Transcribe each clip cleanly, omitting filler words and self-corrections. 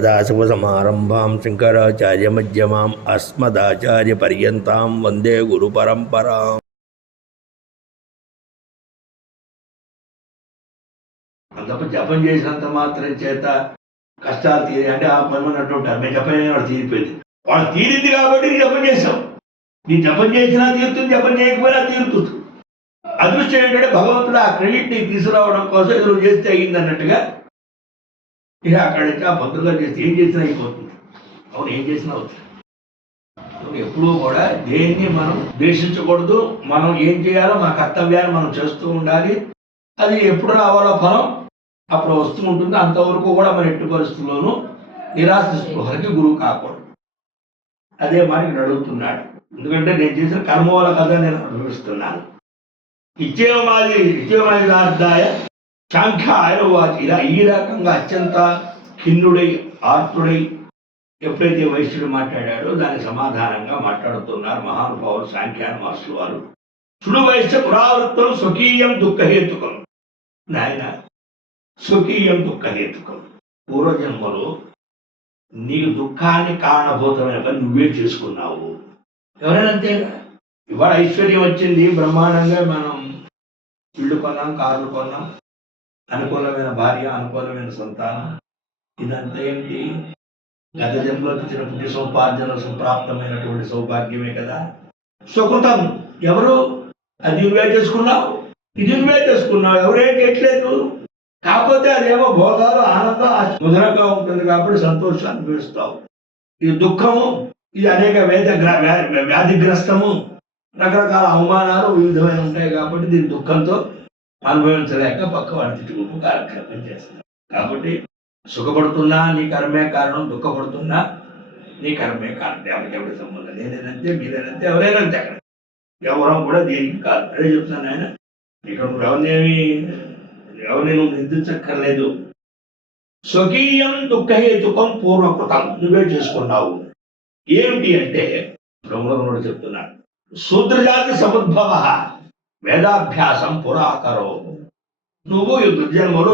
సదాశివసమారంభాం శంకరాచార్యమధ్యమాం అస్మదాచార్యపర్యంతాం వందే గురుపరంపరాం. అంతప్పుడు జపం చేసినంత మాత్రం చేత కష్టాలు తీరే అంటే ఆ పని అంటుంటారు. మేము జపం చేయని వాడు తీరిపోయింది. వాడు తీరింది కాబట్టి నీ జపం చేసాం. నీ జపం చేసినా తీరుతుంది, జపం చేయకపోయినా తీరుతుంది. అదృష్టం ఏంటంటే భగవంతుడు ఆ క్రెడిట్ ని తీసుకురావడం కోసం ఎదురు చేస్తే అయ్యింది అన్నట్టుగా ఇక అక్కడి నుంచి ఆ పంతులుగా చేస్తే ఏం చేసినా అయిపోతుంది. అవును, ఏం చేసినా అవుతుంది. ఎప్పుడూ కూడా దేన్ని మనం ద్వేషించకూడదు. మనం ఏం చేయాలో మన కర్తవ్యాన్ని మనం చేస్తూ ఉండాలి. అది ఎప్పుడు రావాలో ఫలం అప్పుడు వస్తూ ఉంటుంది. అంతవరకు కూడా మన ఎట్టి పరిస్థితుల్లోనూ నిరాశ స్పృహలకి గురువు కాకూడదు. అదే మాట ఇక్కడ అడుగుతున్నాడు. ఎందుకంటే నేను చేసిన కర్మల కథ నేను అనుభవిస్తున్నాను. ఇచ్చేమాదిదాయ సాంఖ్యాయ వాచి ఇలా ఈ రకంగా అత్యంత ఖిన్నుడై ఆర్తుడై ఎప్పుడైతే వైశ్యుడు మాట్లాడాడో దానికి సమాధానంగా మాట్లాడుతున్నారు మహానుభావులు సాంఖ్యాన మాస్టర్ వారు. సుడు వైశ్య పురావృత్తం స్వకీయం దుఃఖహేతుకం. నాయన, స్వకీయం దుఃఖహేతుకం. పూర్వజన్మలో నీకు దుఃఖాన్ని కారణభూతమైన పని నువ్వే చేసుకున్నావు. ఎవరైనా అంతేగా. ఇవాళ ఐశ్వర్యం వచ్చింది, బ్రహ్మాండంగా మనం ఇళ్ళు కొన్నాం, కార్లు కొన్నాం, అనుకూలమైన భార్య, అనుకూలమైన సంతానం. ఇదంతా ఏంటి? గత జన్మలోకి ఇచ్చిన పుణ్య సౌపార్జన సంప్రాప్తమైనటువంటి సౌభాగ్యమే కదా. సుకృతం ఎవరు? అది నువ్వే చేసుకున్నావు, ఇది నువ్వే చేసుకున్నావు. ఎవరేం చేయట్లేదు. కాకపోతే అదేమో భోగాలు, ఆనందం మధురంగా ఉంటుంది కాబట్టి సంతోషాన్ని అనుభవిస్తావు. ఇది దుఃఖము, ఇది అనేక వ్యాధిగ్రస్తము, రకరకాల అవమానాలు వివిధమైన ఉంటాయి కాబట్టి దీని దుఃఖంతో అనుభవించలేక పక్క వాడి తిట్టుకుంటూ కార్యక్రమం చేస్తున్నారు. కాబట్టి సుఖపడుతున్నా నీ కర్మే కారణం, దుఃఖపడుతున్నా నీ కర్మే కారణం. ఎవరికి ఎవరి సంబంధం. నేనేనంతే, మీరేనంతే, ఎవరైనంతే. అక్కడ ఎవరం కూడా దేనికి కాదు. అదే చెప్తున్నాను ఆయన. ఇక్కడ ఎవరిని నువ్వు నిందించక్కర్లేదు. స్వకీయం దుఃఖహేతుకం పూర్వకృతం. నువ్వే చేసుకున్నావు. ఏమిటి అంటే బ్రహ్మను చెప్తున్నాడు. శూద్రజాతి సముద్భవ వేదాభ్యాసం పురాకరో. నువ్వు ఈ జన్మలో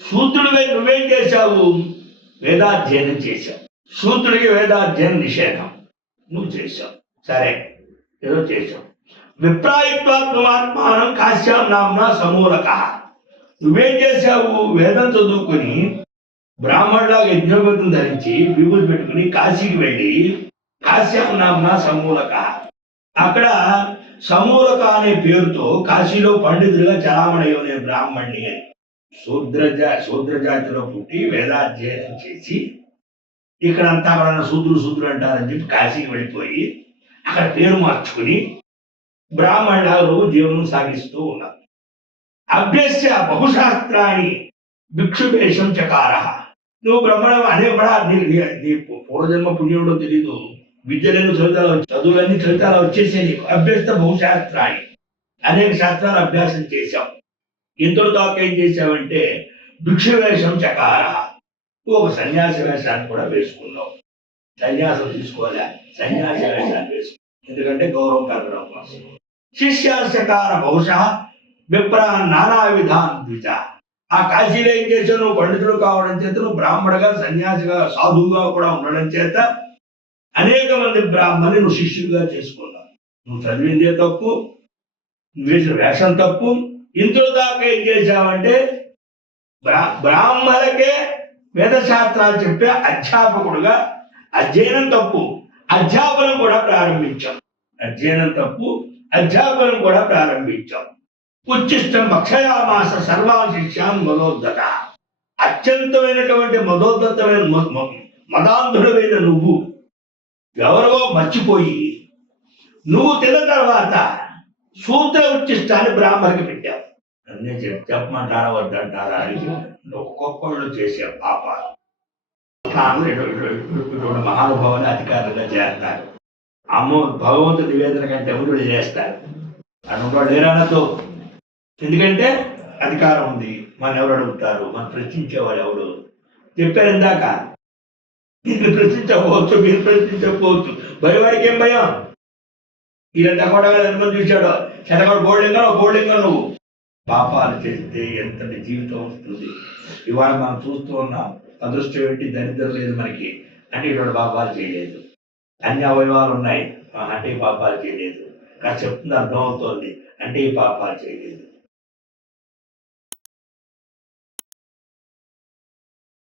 శూద్రుడివై నువ్వేం చేశావు? వేదాధ్యయనం చేశావు. శూద్రుడికి వేదాధ్యయనం నిషేధం నువ్వు చేశావు. సరే, ఏదో చేశావు. విప్రాయిత్వాత్మాత్మానం కాశ్యాం నామ్నా సమూలక. నువ్వేం చేశావు? వేదం చదువుకుని బ్రాహ్మణులాగా యజ్ఞోపేతం ధరించి విభూతి పెట్టుకుని కాశీకి వెళ్ళి కాశ్యాం నామ్నా సమూలక. అక్కడ సమూలక అనే పేరుతో కాశీలో పండితులుగా చలామణి అనే బ్రాహ్మణ్ణి అని శూద్రజాతిలో పుట్టి వేదాధ్యయనం చేసి ఇక్కడంతా కూడా శూద్రుడు అంటారని చెప్పి కాశీకి వెళ్ళిపోయి అక్కడ పేరు మార్చుకుని బ్రాహ్మణులు జీవనం సాగిస్తూ ఉన్నారు. అభ్యస్య బహుశాస్త్రాన్ని భిక్షువేషం చకార. నువ్వు బ్రహ్మణం నీ పూర్వజన్మ పుణ్యుడో తెలీదు. విద్యలను చదువులన్నీ చదువుతాలో వచ్చేసే నీకు. అభ్యస్త బహుశాస్త్రాన్ని అనేక శాస్త్రాలు అభ్యాసం చేశావు. ఇంతలో దాకా ఏం చేశావంటే భిక్షువేషం చకార. ఒక సన్యాసి వేషాన్ని కూడా వేసుకున్నావు. సన్యాసం తీసుకోలే, సన్యాసి వేషాన్ని వేసుకున్నావు. ఎందుకంటే గౌరవం కలగడం కోసం. శిష్యాశకార బహుశా విప్ర నానా విధాన్ ద్విజ. ఆ కాశీలో ఏం చేసావు? నువ్వు పండితుడు కావడం చేత, నువ్వు బ్రాహ్మణుగా, సన్యాసిగా, సాధువుగా కూడా ఉండడం చేత అనేక మంది బ్రాహ్మణుని నువ్వు శిష్యుడిగా చేసుకున్నావు. నువ్వు చదివిందే తప్పు, నువ్వు వేసిన వేషం తప్పు. ఇంట్లో దాకా ఏం చేశావంటే బ్రాహ్మణులకే వేదశాస్త్రాలు చెప్పే అధ్యాపకుడుగా అధ్యయనం తప్పు, అధ్యాపనం కూడా ప్రారంభించాం. అధ్యయనం తప్పు, అధ్యాపనం కూడా ప్రారంభించాం. ఉచ్చిష్టం భక్షయామాస సర్వాన్ శిష్యాన్ మదోద్ధత. అత్యంతమైనటువంటి మదోద్ధతమైన మదాంధుడమైన నువ్వు ఎవరో మర్చిపోయి నువ్వు తిన్న తర్వాత శూద్ర ఉచ్చిష్టాన్ని బ్రాహ్మణికి పెట్టావు. అన్నీ చెప్పమంటారా వద్దంటారా అని ఒక్కొక్కళ్ళు చేసే పాపాలు ఇటువంటి మహానుభావులు అధికారులుగా చేస్తారు. భగవంతుడి నివేదన కంటే ఎవరు చేస్తారు. అటువంటి లేరానతో. ఎందుకంటే అధికారం ఉంది, మన ఎవరు అడుగుతారు, మనం ప్రశ్నించేవాడు ఎవడు? చెప్పారు ఇందాక, మీరు ప్రశ్నించకపోవచ్చు, మీరు ప్రశ్నించకపోవచ్చు. భయవాడికి ఏం భయం? ఈయన కొట్టగా ఎంతమంది చూశాడో, శతకోటి బోర్డింగా నువ్వు పాపాలు చేస్తే ఎంతటి జీవితం వస్తుంది. ఇవాళ మనం చూస్తూ ఉన్నాం. అదృష్టం ఏంటి, దరిద్రం లేదు మనకి అంటే ఇటువంటి పాపాలు చేయలేదు. అన్ని అవయవాలు ఉన్నాయి అంటే ఈ పాపాలు చేయలేదు. నాకు చెప్తుంది అర్థమవుతోంది అంటే ఈ పాపాలు చేయలేదు.